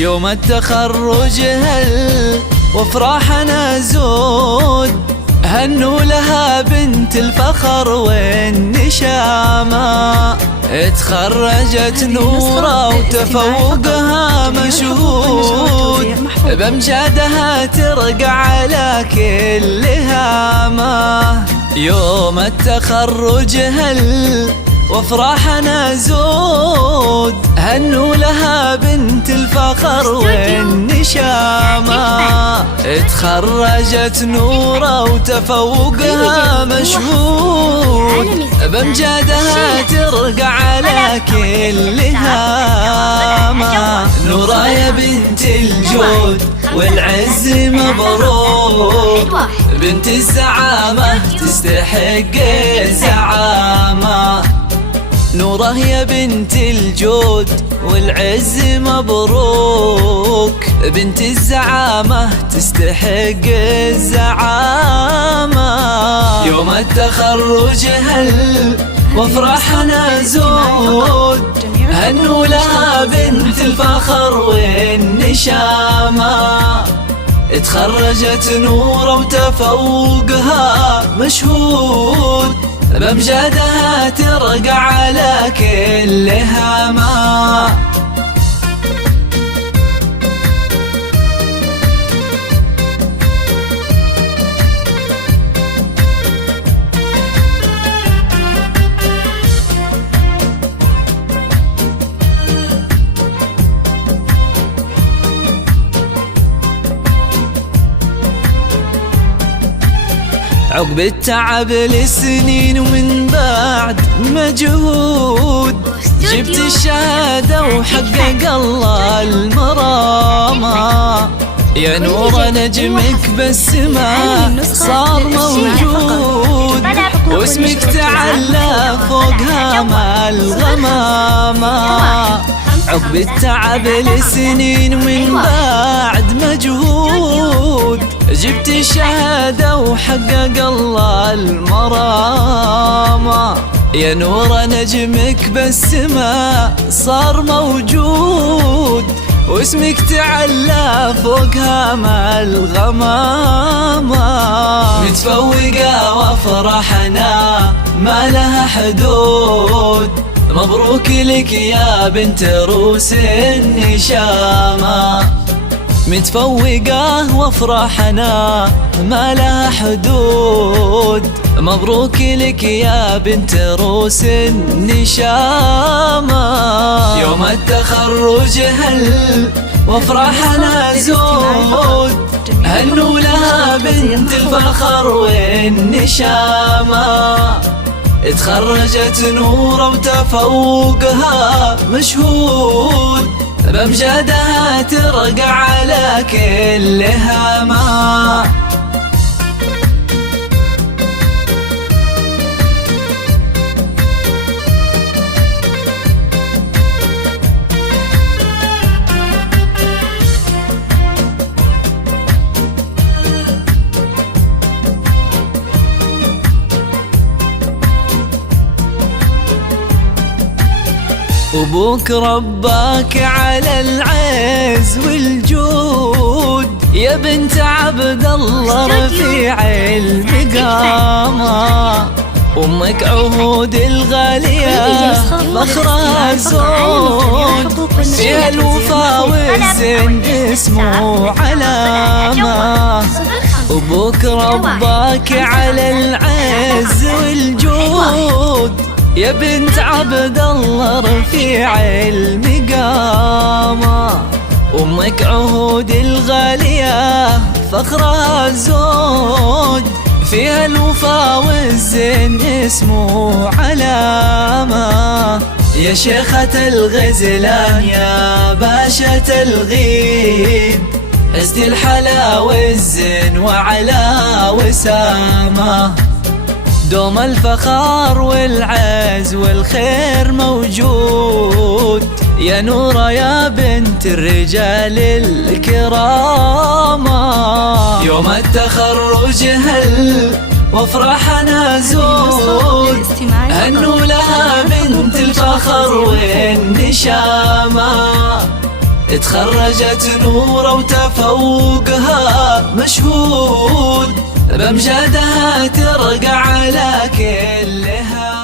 يوم التخرج وافراحنا زود، هنوا لها بنت الفخر والنشامة. اتخرجت نورة وتفوقها مشهود، بامجادها ترقى على كل هامة. يوم التخرج وافراحنا زود، هنوا لها بنت الفخر والنشامة. اتخرجت نورة وتفوقها مشهود، بامجادها ترقى على كل هامة. نورة يا بنت الجود والعز مبروك، بنت الزعامة تستحق الزعامة. نورة يا بنت الجود والعز مبروك، بنت الزعامة تستحق الزعامة. يوم التخرج وافراحنا زود، هنوا لها بنت الفخر والنشامة. اتخرجت نورة وتفوقها مشهود، بامجادها ترقى على كل هامة. عقب التعب لسنين ومن بعد مجهود، جبت الشهادة وحقق الله المرامة. يا نور نجمك بالسماء صار موجود، واسمك تعلى فوق هامة الغمامة. عقب التعب لسنين ومن بعد مجهود، جبت الشهادة وحقق الله المرامة. يا نور نجمك بالسماء صار موجود، واسمك تعلى فوق هامة الغمامة. متفوقة وافراحنا ما لها حدود، مبروك لك يا بنت روس النشامة. متفوقة وافراحنا ما لها حدود، مبروك لك يا بنت روس النشامة. يوم التخرج وافراحنا زود، هنوا لها بنت الفخر والنشامة. اتخرجت نورة وتفوقها مشهود، بامجادها ترقى على كل هامة. أبوك رباك على العز والجود، يا بنت عبد الله رفيع المقامة. أمك عهود الغالية فخرها زود، فيها الوفا والزين اسمه علامة. أبوك رباك على العز والجود، يا بنت عبد الله رفيع المقامة. أمك عهود الغالية فخرها زود، فيها الوفا والزين اسمه علامة. يا شيخة الغزلان يا باشا الغيد، عزت الحلا والزين وعلى وسامة. دوم الفخار والعز والخير موجود، يا نورة يا بنت الرجال الكرامة. يوم التخرج وافراحنا زود، هنوا لها بنت الفخر والنشامة. تخرجت نور وتفوقها مشهود، بأمجادها ترقى على كلها.